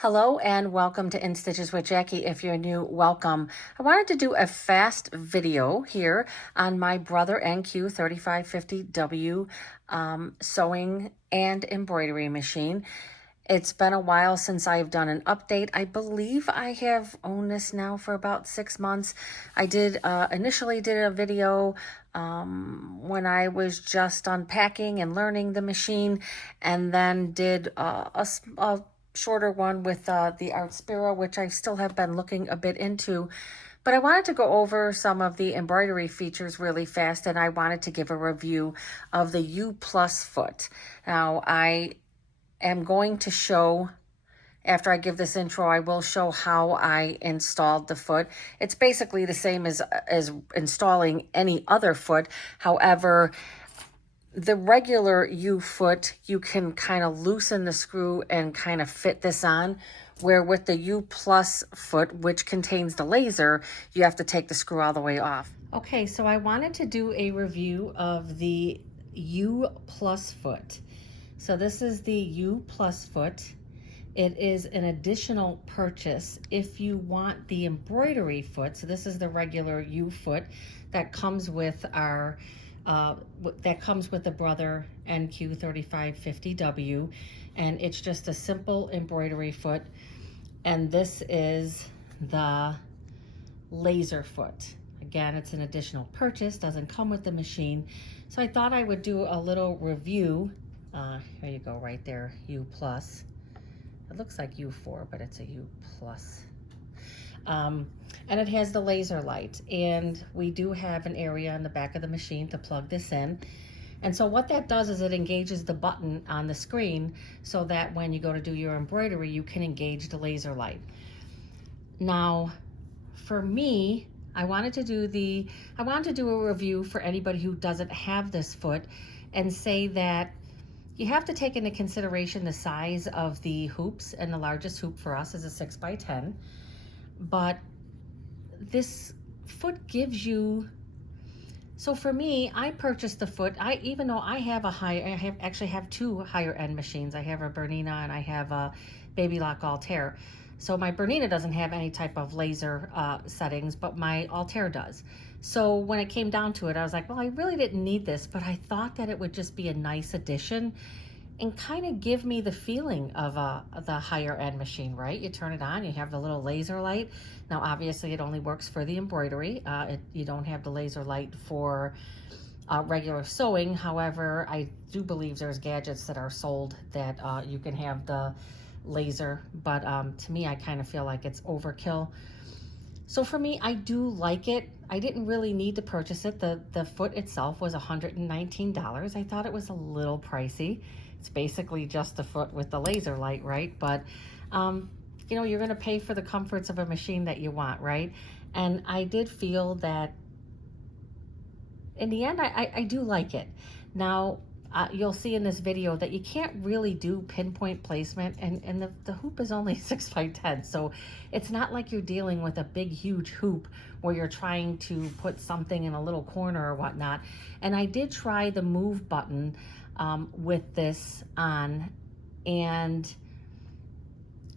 Hello and welcome to In Stitches with Jackie. If you're new, welcome. I wanted to do a fast video here on my Brother NQ3550W sewing and embroidery machine. It's been a while since I've done an update. I believe I have owned this now for about 6 months. I did initially did a video when I was just unpacking and learning the machine, and then did a shorter one with the Art Sparrow, which I still have been looking a bit into. But I wanted to go over some of the embroidery features really fast, and I wanted to give a review of the U Plus foot. Now, I am going to show, after I give this intro, I will show how I installed the foot. It's basically the same as installing any other foot. However, the regular U foot, you can kind of loosen the screw and kind of fit this on, where with the U Plus foot, which contains the laser, you have to take the screw all the way off. Okay, so I wanted to do a review of the U Plus foot. So this is the U Plus foot. It is an additional purchase if you want the embroidery foot. So this is the regular U foot that comes with our that comes with the Brother NQ3550W, and it's just a simple embroidery foot. And this is the laser foot. Again, it's an additional purchase, doesn't come with the machine. So I thought I would do a little review. Here you go, right there, U Plus. It looks like U4, but it's a U Plus. And it has the laser light, and we do have an area in the back of the machine to plug this in. And so what that does is it engages the button on the screen so that when you go to do your embroidery, you can engage the laser light. Now, for me, I wanted to do a review for anybody who doesn't have this foot, and say that you have to take into consideration the size of the hoops, and the largest hoop for us is a 6x10. But this foot gives you, so for me, I purchased the foot. Even though I actually have two higher end machines. I have a Bernina and I have a Baby Lock Altair. So my Bernina doesn't have any type of laser settings, but my Altair does. So when it came down to it, I was like, well, I really didn't need this, but I thought that it would just be a nice addition and kind of give me the feeling of the higher end machine, right? You turn it on, you have the little laser light. Now, obviously, it only works for the embroidery. You don't have the laser light for regular sewing. However, I do believe there's gadgets that are sold that you can have the laser, but to me, I kind of feel like it's overkill. So for me, I do like it. I didn't really need to purchase it. The foot itself was $119. I thought it was a little pricey. It's basically just a foot with the laser light, right? But, you know, you're going to pay for the comforts of a machine that you want, right? And I did feel that in the end, I do like it. Now, you'll see in this video that you can't really do pinpoint placement, and the hoop is only 6x10. So it's not like you're dealing with a big, huge hoop where you're trying to put something in a little corner or whatnot. And I did try the move button with this on, and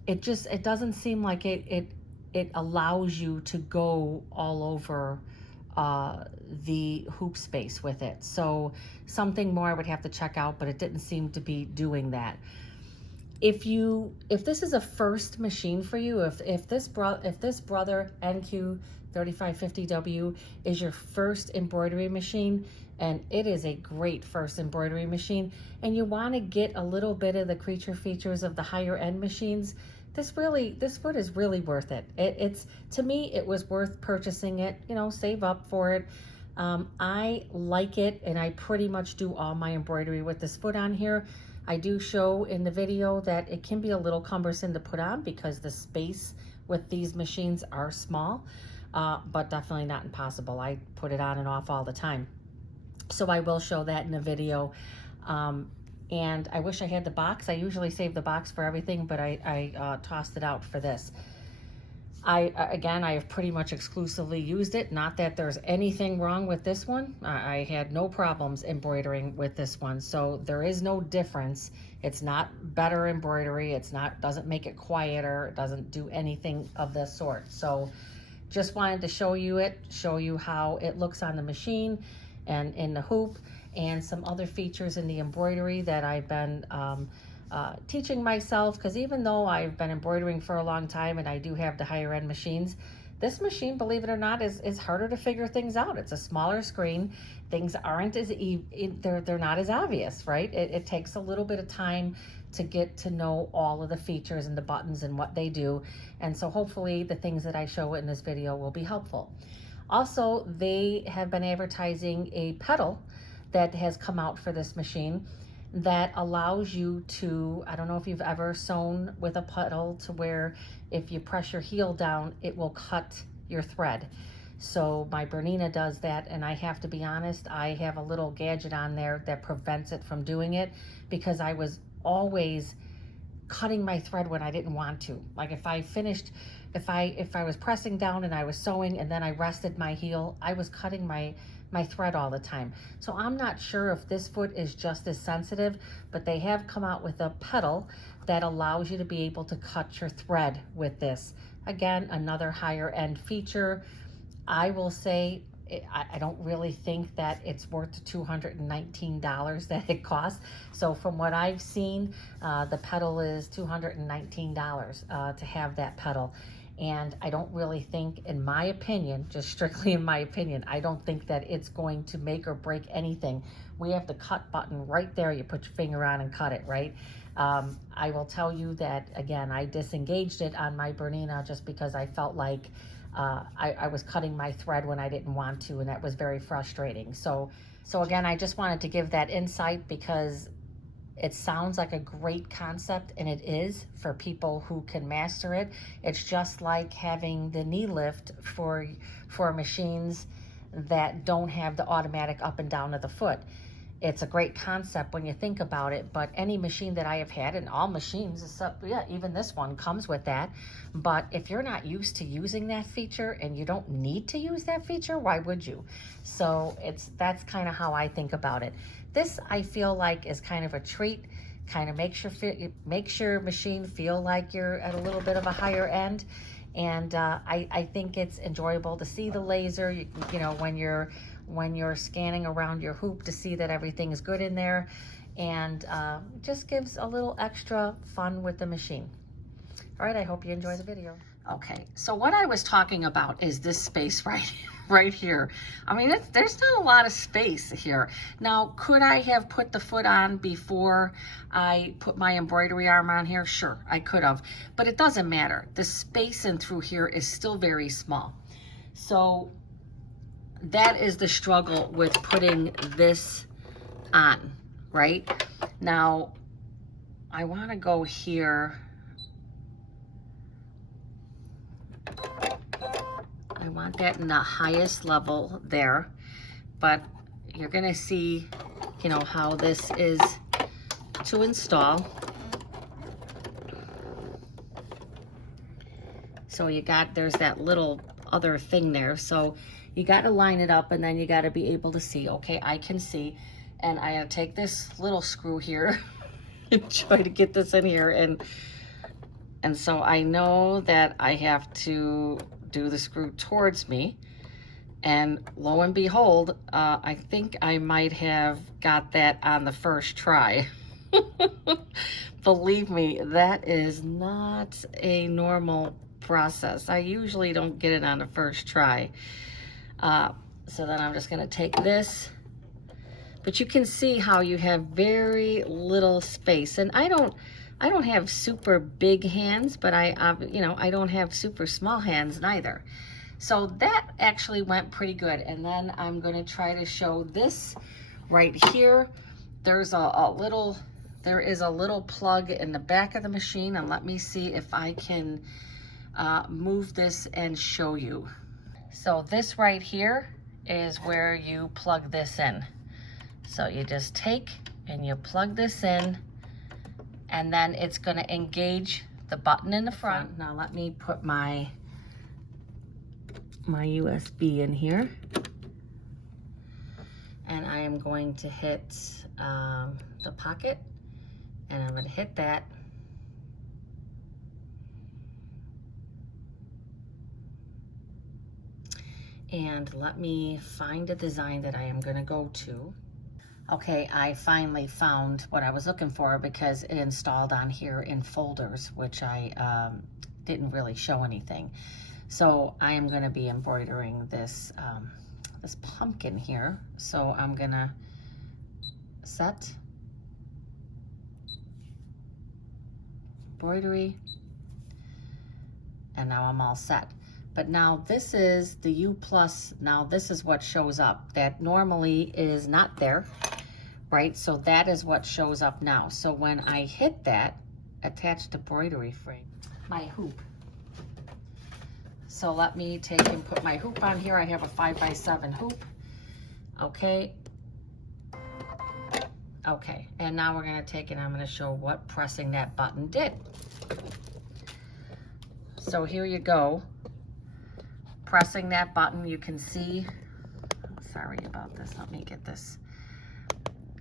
it doesn't seem like it allows you to go all over the hoop space with it. So something more I would have to check out, but it didn't seem to be doing that. If this is a first machine for you, if this Brother NQ3550W is your first embroidery machine, and it is a great first embroidery machine, and you want to get a little bit of the creature features of the higher end machines, this foot is really worth it. It's to me, it was worth purchasing it. You know, save up for it. I like it, and I pretty much do all my embroidery with this foot on here. I do show in the video that it can be a little cumbersome to put on because the space with these machines are small, but definitely not impossible. I put it on and off all the time. So I will show that in the video. And I wish I had the box. I usually save the box for everything, but I tossed it out for this. Again, I have pretty much exclusively used it. Not that there's anything wrong with this one. I had no problems embroidering with this one. So there is no difference It's not better embroidery. It's not, doesn't make it quieter. It doesn't do anything of the sort. So just wanted to show you it, show you how it looks on the machine and in the hoop, and some other features in the embroidery that I've been teaching myself, because even though I've been embroidering for a long time and I do have the higher end machines, this machine, believe it or not, is harder to figure things out. It's a smaller screen. Things aren't as, they're not as obvious, right? It takes a little bit of time to get to know all of the features and the buttons and what they do. And so hopefully the things that I show in this video will be helpful. Also, they have been advertising a pedal that has come out for this machine that allows you to, I don't know if you've ever sewn with a pedal, to where if you press your heel down, it will cut your thread. So my Bernina does that, and I have to be honest, I have a little gadget on there that prevents it from doing it, because I was always cutting my thread when I didn't want to. Like if I finished, if I was pressing down and I was sewing and then I rested my heel, I was cutting my thread all the time. So I'm not sure if this foot is just as sensitive, but they have come out with a pedal that allows you to be able to cut your thread with this. Again, another higher end feature. I will say, I don't really think that it's worth the $219 that it costs. So from what I've seen, the pedal is $219 to have that pedal. And I don't really think, in my opinion, just strictly in my opinion, I don't think that it's going to make or break anything. We have the cut button right there. You put your finger on and cut it, right? I will tell you that, again, I disengaged it on my Bernina just because I felt like I was cutting my thread when I didn't want to, and that was very frustrating. So again, I just wanted to give that insight, because it sounds like a great concept, and it is for people who can master it. It's just like having the knee lift for machines that don't have the automatic up and down of the foot. It's a great concept when you think about it, but any machine that I have had, and all machines, except, yeah, even this one comes with that. But if you're not used to using that feature and you don't need to use that feature, why would you? So that's kind of how I think about it. This, I feel like, is kind of a treat. Kind of makes your machine feel like you're at a little bit of a higher end. And I think it's enjoyable to see the laser, you know, when you're scanning around your hoop to see that everything is good in there, and just gives a little extra fun with the machine. All right, I hope you enjoy the video. Okay, so what I was talking about is this space right here. I mean, there's not a lot of space here. Now, could I have put the foot on before I put my embroidery arm on here? Sure, I could have, but it doesn't matter. The space in through here is still very small. So that is the struggle with putting this on, right? Now, I want to go here. I want that in the highest level there, but you're going to see, you know, how this is to install. So there's that little other thing there. So you got to line it up, and then you got to be able to see, okay, I can see, and I gotta take this little screw here and try to get this in here, and so I know that I have to do the screw towards me, and lo and behold, I think I might have got that on the first try. Believe me, that is not a normal process. I usually don't get it on the first try. So then I'm just going to take this, but you can see how you have very little space, and I don't have super big hands, but you know, I don't have super small hands neither. So that actually went pretty good. And then I'm going to try to show this right here. There is a little plug in the back of the machine, and let me see if I can move this and show you. So this right here is where you plug this in. So you just take and you plug this in, and then it's going to engage the button in the front. Now let me put my USB in here, and I am going to hit the pocket, And I'm going to hit that. And let me find a design that I am going to go to. Okay, I finally found what I was looking for because it installed on here in folders, which I didn't really show anything. So I am going to be embroidering this this pumpkin here. So I'm going to set embroidery, and now I'm all set. But now this is the U plus. Now this is what shows up. That normally is not there, right? So that is what shows up now. So when I hit that, attached embroidery frame, my hoop. So let me take and put my hoop on here. I have a 5x7 hoop. Okay. Okay, and now we're gonna take and I'm gonna show what pressing that button did. So here you go. Pressing that button, you can see, sorry about this, let me get this.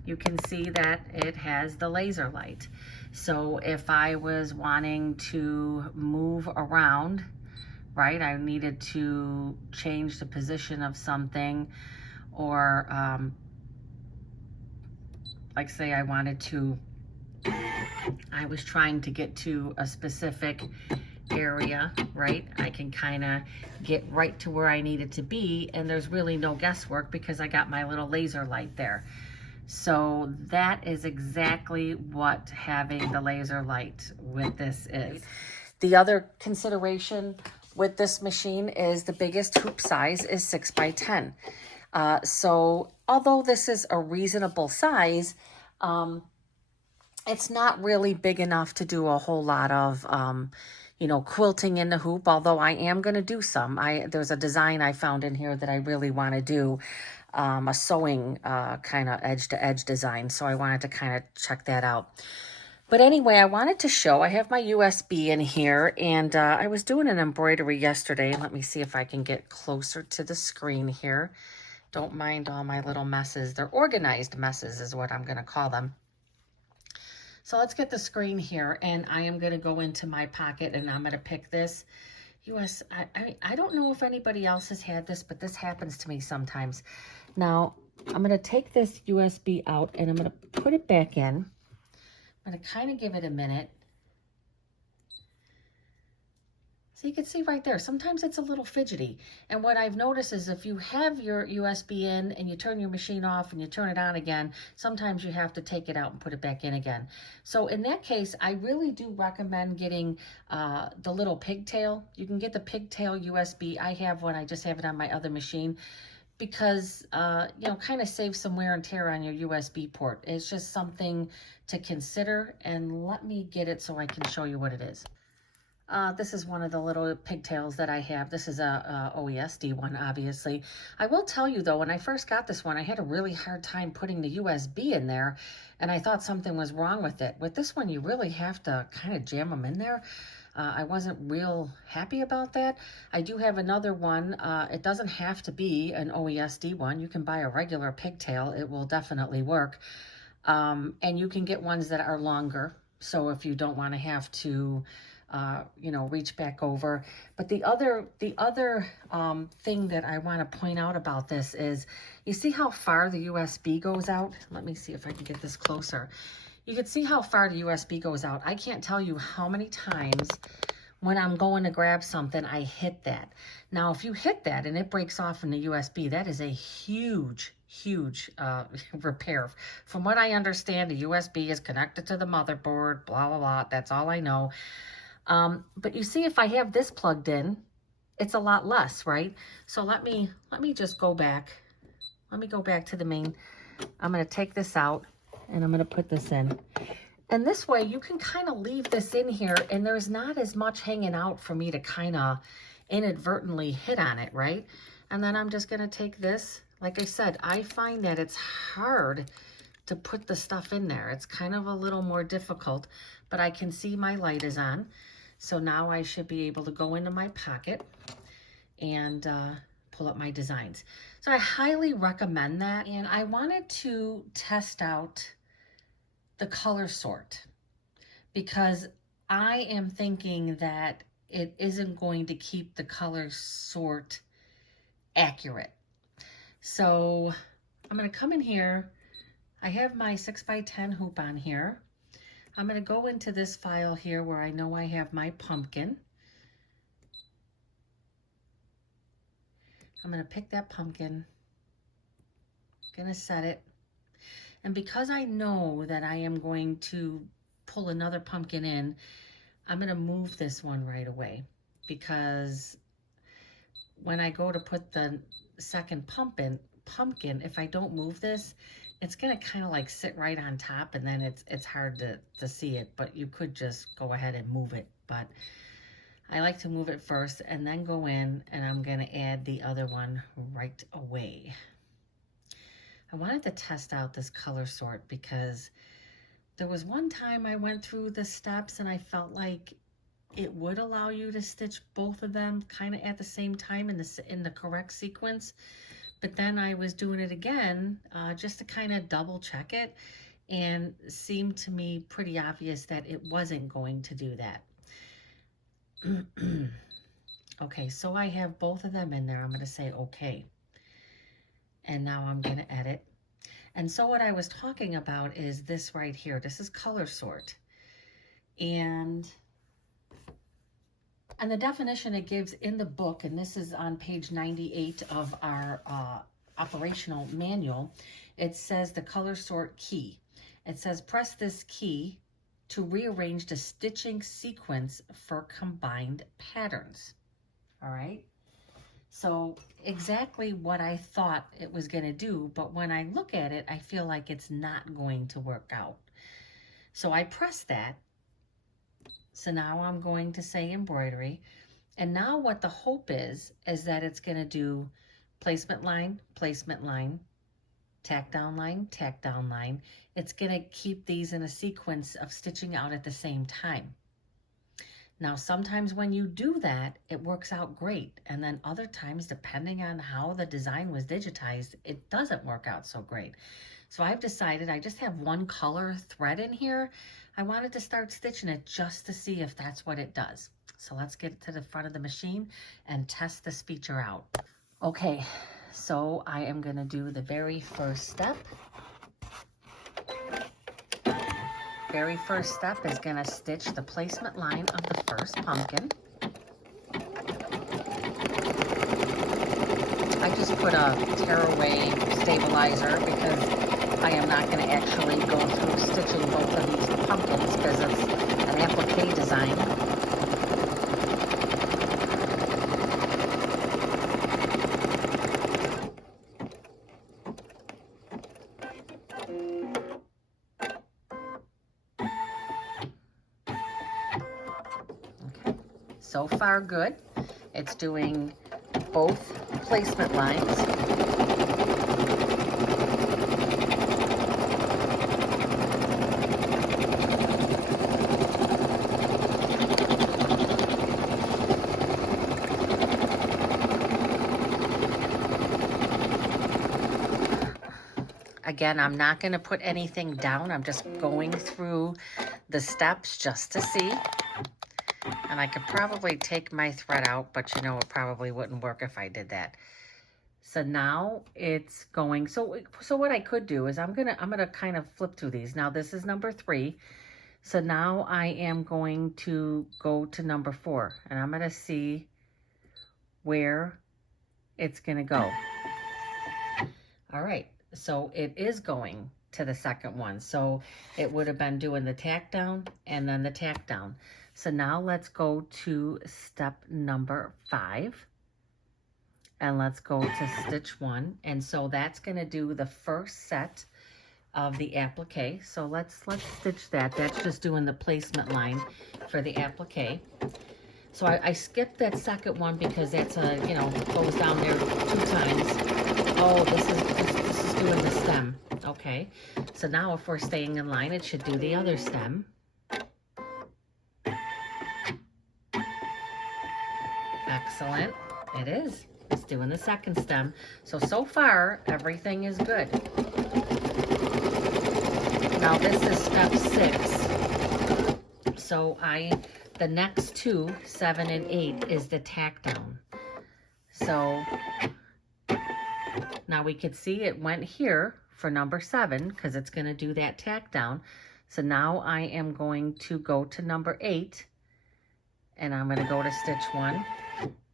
You can see that it has the laser light. So if I was wanting to move around, right, I needed to change the position of something, or like say I wanted to, I was trying to get to a specific area, right? I can kind of get right to where I need it to be, and there's really no guesswork because I got my little laser light there. So that is exactly what having the laser light with this is. The other consideration with this machine is the biggest hoop size is 6x10. So although this is a reasonable size, it's not really big enough to do a whole lot of, you know, quilting in the hoop, although I am going to do some. There's a design I found in here that I really want to do, a sewing kind of edge-to-edge design. So I wanted to kind of check that out. But anyway, I wanted to show, I have my USB in here, and I was doing an embroidery yesterday. Let me see if I can get closer to the screen here. Don't mind all my little messes. They're organized messes is what I'm going to call them. So let's get the screen here, and I am going to go into my pocket, and I'm going to pick this I don't know if anybody else has had this, but this happens to me sometimes. Now, I'm going to take this USB out, and I'm going to put it back in. I'm going to kind of give it a minute. So you can see right there, sometimes it's a little fidgety. And what I've noticed is if you have your USB in and you turn your machine off and you turn it on again, sometimes you have to take it out and put it back in again. So in that case, I really do recommend getting the little pigtail. You can get the pigtail USB. I have one, I just have it on my other machine, because, you know, kind of saves some wear and tear on your USB port. It's just something to consider. And let me get it so I can show you what it is. This is one of the little pigtails that I have. This is a OESD one, obviously. I will tell you, though, when I first got this one, I had a really hard time putting the USB in there, and I thought something was wrong with it. With this one, you really have to kind of jam them in there. I wasn't real happy about that. I do have another one. It doesn't have to be an OESD one. You can buy a regular pigtail. It will definitely work. And you can get ones that are longer. So if you don't want to have to, you know, reach back over. But the other thing that I want to point out about this is, you see how far the USB goes out? Let me see if I can get this closer. You can see how far the USB goes out. I can't tell you how many times when I'm going to grab something, I hit that. Now, if you hit that and it breaks off in the USB, that is a huge repair. From what I understand, the USB is connected to the motherboard, blah, blah, blah. That's all I know. But you see, if I have this plugged in, it's a lot less, right? So let me just go back. Let me go back to the main. I'm going to take this out and I'm going to put this in. And this way you can kind of leave this in here and there's not as much hanging out for me to kind of inadvertently hit on it, right? And then I'm just going to take this. Like I said, I find that it's hard to put the stuff in there. It's kind of a little more difficult, but I can see my light is on. So now I should be able to go into my pocket and pull up my designs. So I highly recommend that. And I wanted to test out the color sort. because I am thinking that it isn't going to keep the color sort accurate. So I'm going to come in here. I have my 6x10 hoop on here. I'm going to go into this file here where I know I have my pumpkin. I'm going to pick that pumpkin, going to set it. And because I know that I am going to pull another pumpkin in, I'm going to move this one right away, because when I go to put the second pumpkin, if I don't move this, it's going to kind of like sit right on top, and then it's hard to see it, but you could just go ahead and move it. But I like to move it first and then go in, and I'm going to add the other one right away. I wanted to test out this color sort because there was one time I went through the steps and I felt like it would allow you to stitch both of them kind of at the same time in the correct sequence. But then I was doing it again just to kind of double check it, and it seemed to me pretty obvious that it wasn't going to do that. Okay, so I have both of them in there. I'm going to say okay. And now I'm going to edit. And so what I was talking about is this right here. This is color sort. And the definition it gives in the book, and this is on page 98 of our operational manual, it says the color sort key. It says press this key to rearrange the stitching sequence for combined patterns. All right. So exactly what I thought it was going to do, but when I look at it, I feel like it's not going to work out. So I press that. So now I'm going to say embroidery. And now what the hope is that it's going to do placement line, tack down line, tack down line. It's going to keep these in a sequence of stitching out at the same time. Now, sometimes when you do that, it works out great. And then other times, depending on how the design was digitized, it doesn't work out so great. So I've decided I just have one color thread in here. I wanted to start stitching it just to see if that's what it does. So let's get to the front of the machine and test this feature out. Okay, so I am going to do the very first step. Very first step is going to stitch the placement line of the first pumpkin. I just put a tearaway stabilizer because I am not going to actually go through stitching both of these pumpkins because it's an applique design. So far good. It's doing both placement lines. Again, I'm not going to put anything down. I'm just going through the steps just to see. And I could probably take my thread out, but you know, it probably wouldn't work if I did that. So now it's going, so what I could do is I'm gonna kind of flip through these. Now this is number 3. So now I am going to go to number 4, and I'm gonna see where it's gonna go. All right, so it is going to the second one. So it would have been doing the tack down and then the tack down. So now let's go to step number 5, and let's go to stitch 1. And so that's going to do the first set of the applique. So let's stitch that. That's just doing the placement line for the applique. So I skipped that second one because that's goes down there 2 times. Oh, this is doing the stem. Okay. So now if we're staying in line, it should do the other stem. Excellent. It is. It's doing the second stem. So far, everything is good. Now this is step 6. So the next two, 7 and 8, is the tack down. So now we could see it went here for number 7 because it's going to do that tack down. So now I am going to go to number 8 and I'm going to go to stitch 1,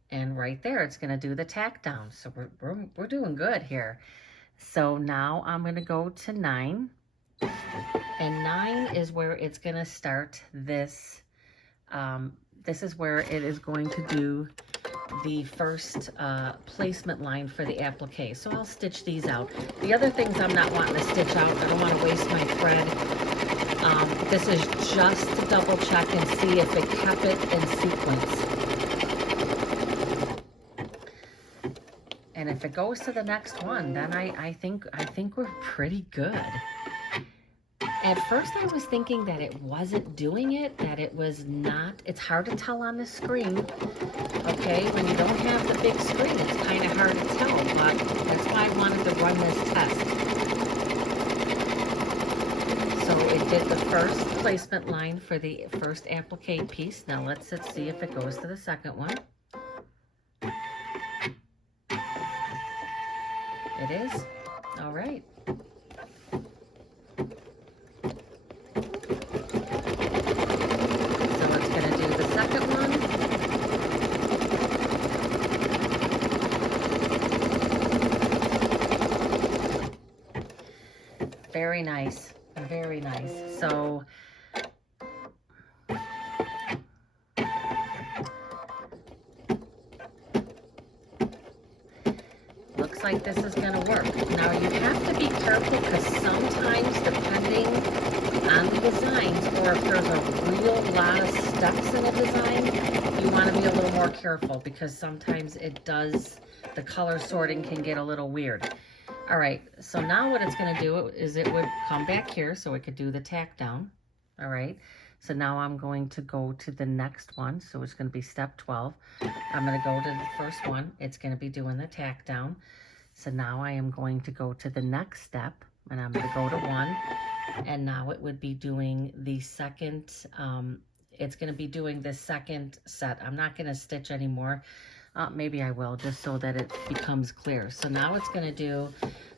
and right there it's going to do the tack down. So we're doing good here. So now I'm going to go to 9, and 9 is where it's going to start this. This is where it is going to do the first placement line for the applique. So I'll stitch these out. The other things I'm not wanting to stitch out, I don't want to waste my thread. This is just to double check and see if it kept it in sequence. And if it goes to the next one, then I think we're pretty good. At first I was thinking that it wasn't doing it, that it was not. It's hard to tell on the screen, okay? When you don't have the big screen, it's kind of hard to tell, but that's why I wanted to run this test. So it did the first placement line for the first applique piece. Now let's see if it goes to the second one. It is. All right. Very nice, very nice. So looks like this is going to work. Now you have to be careful because sometimes, depending on the designs, or if there's a real lot of steps in a design, you want to be a little more careful because sometimes it does, the color sorting can get a little weird. All right, so now what it's going to do is it would come back here so it could do the tack down. All right, so now I'm going to go to the next one. So it's going to be step 12. I'm going to go to the first one. It's going to be doing the tack down. So now I am going to go to the next step, and I'm going to go to 1. And now it would be doing the second, it's going to be doing the second set. I'm not going to stitch anymore. Maybe I will, just so that it becomes clear. So now it's going to do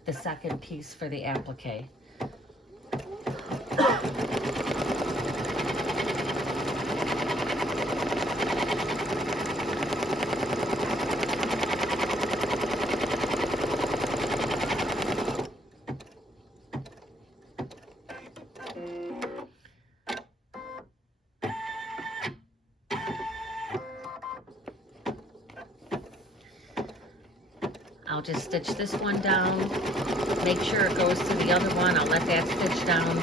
the second piece for the applique. I'll just stitch this one down, make sure it goes to the other one. I'll let that stitch down,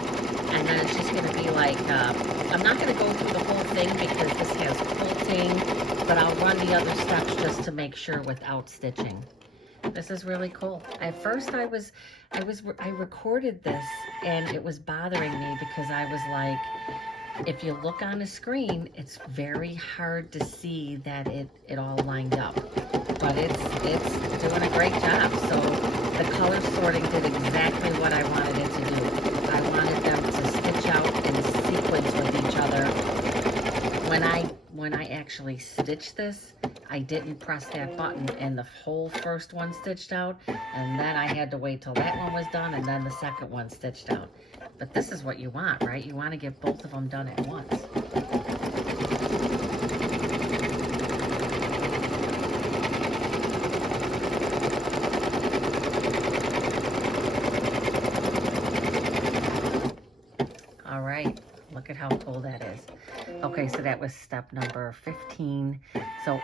and then it's just going to be like, I'm not going to go through the whole thing because this has quilting, but I'll run the other steps just to make sure without stitching. This is really cool. At first I recorded this and it was bothering me because I was like, if you look on the screen, it's very hard to see that it all lined up. But it's doing a great job. So the color sorting did exactly what I wanted it to do. I wanted them to stitch out in sequence with each other. When I actually stitched this, I didn't press that button and the whole first one stitched out, and then I had to wait till that one was done and then the second one stitched out. But this is what you want, right? You want to get both of them done at once. All right, look at how cool that is. Okay, so that was step number 15. So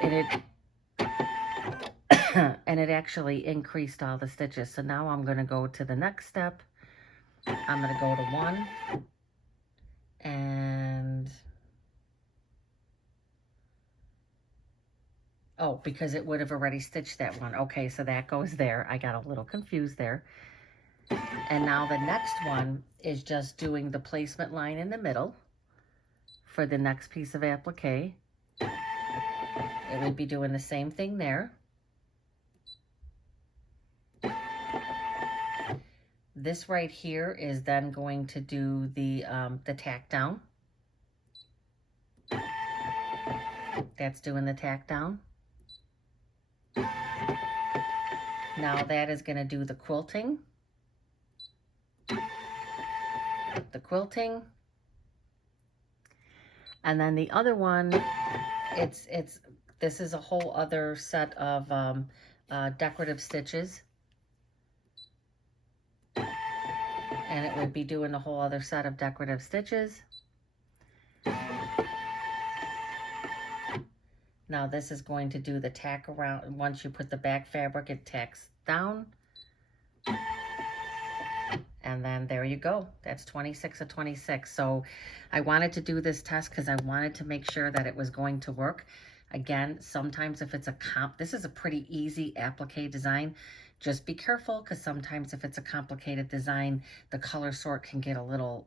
and it actually increased all the stitches. So now I'm going to go to the next step. I'm going to go to 1 and oh, because it would have already stitched that one. Okay, so that goes there. I got a little confused there. And now the next one is just doing the placement line in the middle for the next piece of applique. It would be doing the same thing there. This right here is then going to do the tack down. That's doing the tack down. Now that is going to do the quilting. The quilting. And then the other one, this is a whole other set of decorative stitches. And it would be doing a whole other set of decorative stitches. Now this is going to do the tack around. Once you put the back fabric, it tacks down. And then there you go. That's 26 of 26. So I wanted to do this test because I wanted to make sure that it was going to work. Again, sometimes if it's a this is a pretty easy applique design. Just be careful because sometimes if it's a complicated design, the color sort can get a little,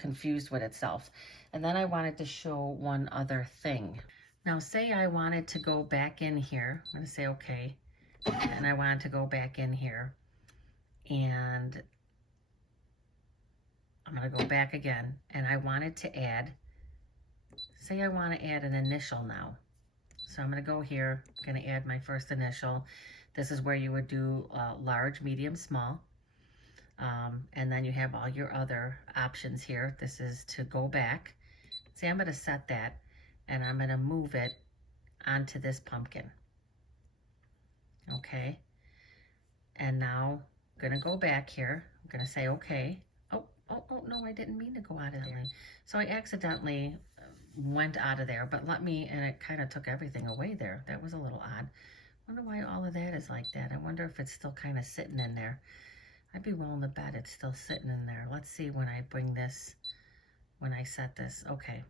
confused with itself. And then I wanted to show one other thing. Now say I wanted to go back in here. I'm going to say okay. And I wanted to go back in here. And I'm going to go back again. And I wanted to add, say I want to add an initial now. So I'm going to go here. I'm going to add my first initial. This is where you would do large, medium, small. And then you have all your other options here. This is to go back. See, I'm going to set that. And I'm going to move it onto this pumpkin. Okay. And now I'm going to go back here. I'm going to say, okay. Oh, no, I didn't mean to go out of there. So I accidentally went out of there, but and it kind of took everything away there. That was a little odd. I wonder why all of that is like that. I wonder if it's still kind of sitting in there. I'd be willing to bet it's still sitting in there. Let's see when I bring this, when I set this. Okay.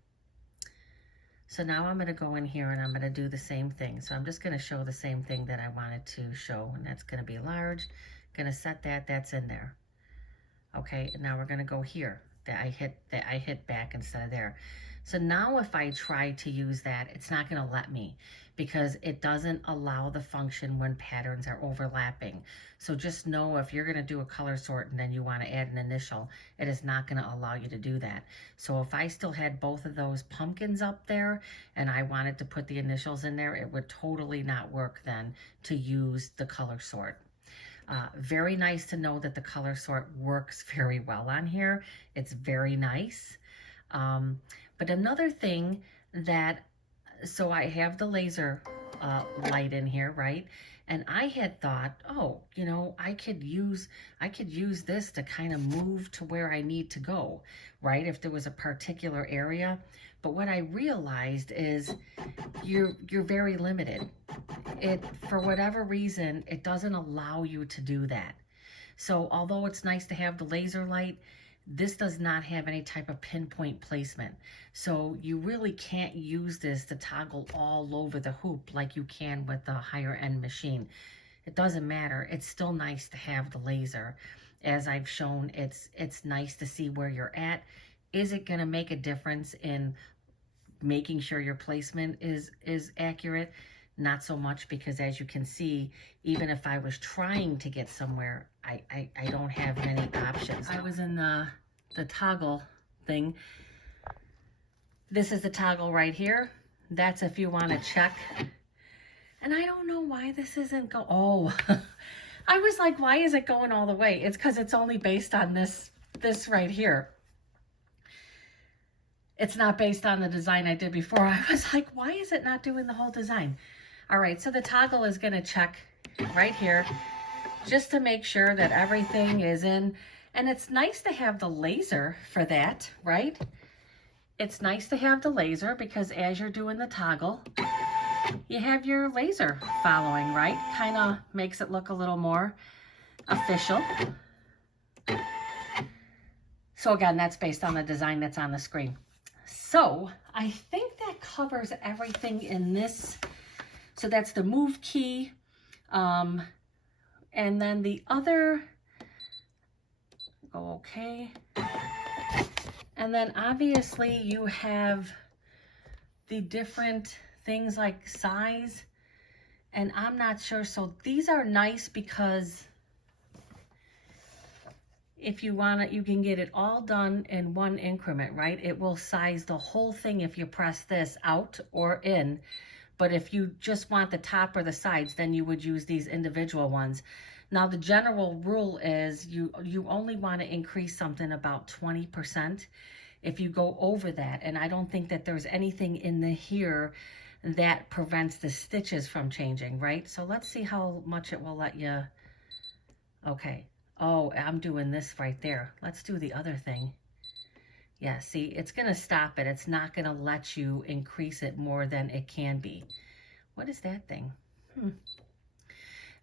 So now I'm going to go in here and I'm going to do the same thing. So I'm just going to show the same thing that I wanted to show, and that's going to be large. Going to set that, that's in there. Okay, and now we're going to go here. That I hit back instead of there. So now if I try to use that, it's not going to let me because it doesn't allow the function when patterns are overlapping. So just know if you're going to do a color sort and then you want to add an initial, it is not going to allow you to do that. So if I still had both of those pumpkins up there and I wanted to put the initials in there, it would totally not work then to use the color sort. Very nice to know that the color sort works very well on here. It's very nice. But another thing that, so I have the laser light in here, right? And I had thought, oh, you know, I could use this to kind of move to where I need to go, right? If there was a particular area. But what I realized is you're very limited. For whatever reason, it doesn't allow you to do that. So although it's nice to have the laser light, this does not have any type of pinpoint placement. So you really can't use this to toggle all over the hoop like you can with the higher end machine. It doesn't matter. It's still nice to have the laser. As I've shown, it's nice to see where you're at. Is it going to make a difference in making sure your placement is accurate? Not so much, because as you can see, even if I was trying to get somewhere, I don't have many options. I was in the toggle thing. This is the toggle right here. That's if you want to check. And I don't know why this isn't oh, I was like, why is it going all the way? It's because it's only based on this right here. It's not based on the design I did before. I was like, why is it not doing the whole design? All right, so the toggle is going to check right here just to make sure that everything is in. And it's nice to have the laser for that, right? It's nice to have the laser because as you're doing the toggle, you have your laser following, right? Kind of makes it look a little more official. So again, that's based on the design that's on the screen. So I think that covers everything in this. So that's the move key. And then the other, okay. And then obviously you have the different things like size, and I'm not sure. So these are nice because if you want it, you can get it all done in one increment, right? It will size the whole thing if you press this out or in. But if you just want the top or the sides, then you would use these individual ones. Now, the general rule is you only want to increase something about 20% if you go over that. And I don't think that there's anything in the here that prevents the stitches from changing, right? So let's see how much it will let you. Okay. Oh, I'm doing this right there. Let's do the other thing. Yeah, see, it's going to stop it. It's not going to let you increase it more than it can be. What is that thing?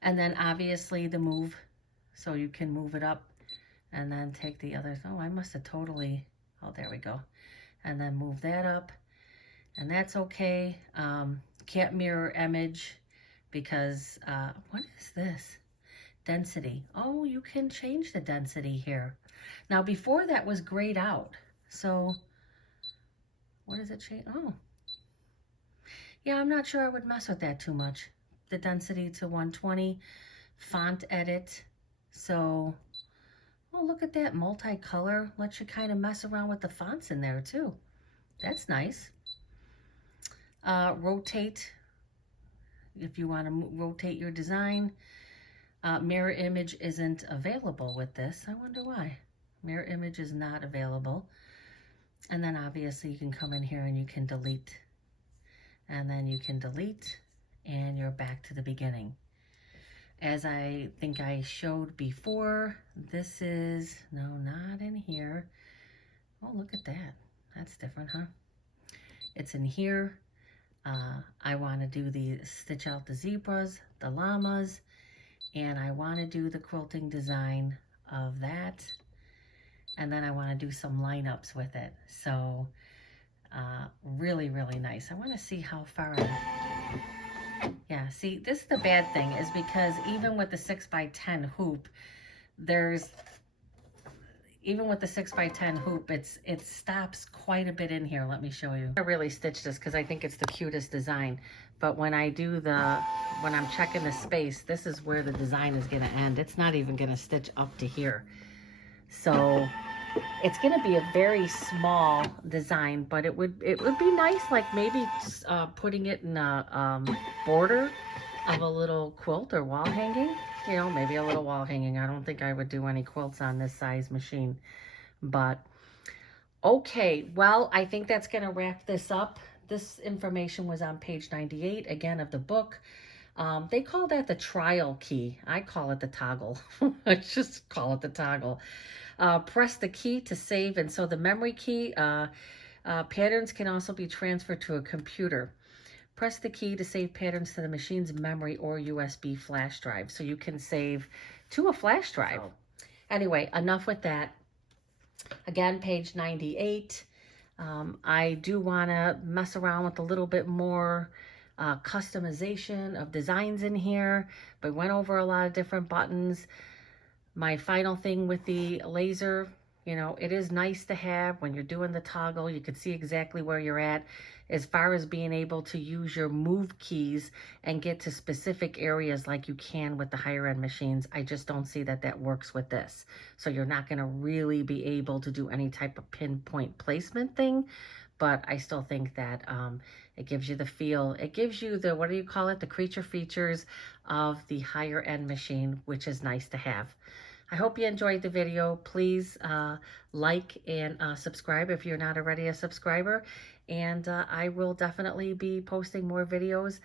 And then obviously the move. So you can move it up and then take the other. Oh, I must have totally. Oh, there we go. And then move that up. And that's okay. Can't mirror image because, what is this? Density. Oh, you can change the density here. Now, before that was grayed out. So, what does it change? Oh. Yeah, I'm not sure I would mess with that too much. The density to 120. Font edit. So, oh, look at that. Multicolor. Lets you kind of mess around with the fonts in there, too. That's nice. Rotate. If you want to rotate your design. Mirror image isn't available with this. I wonder why. Mirror image is not available. And then obviously you can come in here and you can delete. And then you can delete and you're back to the beginning. As I think I showed before, this is, no, not in here. Oh, look at that. That's different, huh? It's in here. I want to do the stitch out the zebras, the llamas, and I want to do the quilting design of that. And then I want to do some lineups with it. So really, really nice. I want to see how far yeah, see, this is the bad thing is because even with the 6x10 hoop, even with the 6x10 hoop, it stops quite a bit in here. Let me show you. I really stitched this because I think it's the cutest design. But when I'm checking the space, this is where the design is going to end. It's not even going to stitch up to here. So it's going to be a very small design, but it would be nice, like maybe putting it in a border of a little quilt or wall hanging. You know, maybe a little wall hanging. I don't think I would do any quilts on this size machine. But, okay, well, I think that's going to wrap this up. This information was on page 98, again, of the book. They call that the trial key. I call it the toggle. I just call it the toggle. Press the key to save, and so the memory key, patterns can also be transferred to a computer. Press the key to save patterns to the machine's memory or USB flash drive. So you can save to a flash drive. Anyway, enough with that. Again, page 98. I do want to mess around with a little bit more customization of designs in here, but went over a lot of different buttons. My final thing with the laser, you know, it is nice to have when you're doing the toggle. You can see exactly where you're at as far as being able to use your move keys and get to specific areas like you can with the higher end machines. I just don't see that that works with this. So you're not going to really be able to do any type of pinpoint placement thing. But I still think that it gives you the feel. It gives you the, what do you call it? The creature features of the higher end machine, which is nice to have. I hope you enjoyed the video. Please like and subscribe if you're not already a subscriber. And I will definitely be posting more videos,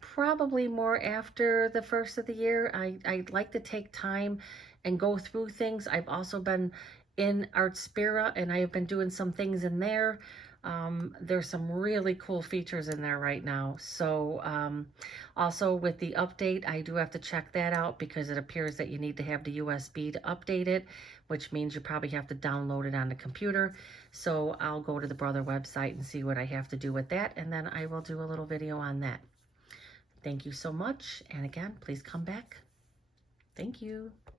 probably more after the first of the year. I'd like to take time and go through things. I've also been in Artspira and I have been doing some things in there. There's some really cool features in there right now. So also with the update, I do have to check that out because it appears that you need to have the USB to update it, which means you probably have to download it on the computer. So I'll go to the Brother website and see what I have to do with that, and then I will do a little video on that. Thank you so much, and again, please come back. Thank you.